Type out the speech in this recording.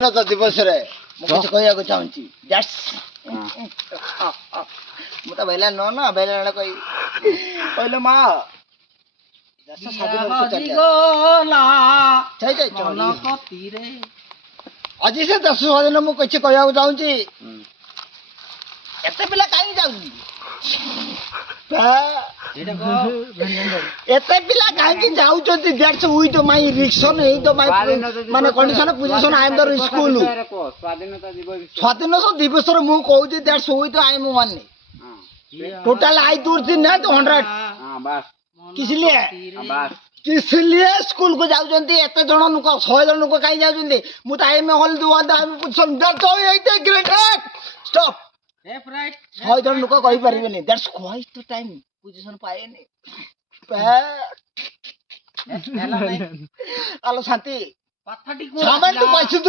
ସ୍ୱାଧୀନତା ଦିବସରେ ମୁଁ କିଛି କହିବାକୁ ଚାହୁଁଛି। ମୁଁ ତ ବେଲା ନୁହଁ ନା ବେଲା ବେଳେ କହିଲେ ମା ଦେଶ ସ୍ୱାଧୀନ ଆଜି ସେ ଦେଶ ସ୍ୱାଧୀନ ମୁଁ କିଛି କହିବାକୁ ଚାହୁଁଛି। ଏତେ ପିଲା କାହିଁକି ଯାଉଛନ୍ତି? ଏତେ ପିଲା କାହିଁକି ଯାଉଛନ୍ତି? ଦ୍ୟାଟ୍ସ ୱିଥ୍ ମାଇ ରିକ୍ସନ୍ ଏଇତ ମାଇ ମାନେ condition position I M the school. ସ୍ୱାଧୀନତା ଦିବସରେ ମୁଁ କହୁଛି that's with I M one total I दूर थी ना तो 100 किसलिए स्कूल को जाउजंती एते जण लोक 100 जण लोक काई जाउजंती मु त I am all the one I am position that's all it great stop left right 100 जण लोक कहि परिबेनी that's quite the time position पाएनी हेलो शांति पाथाटी को सामान तो पैसे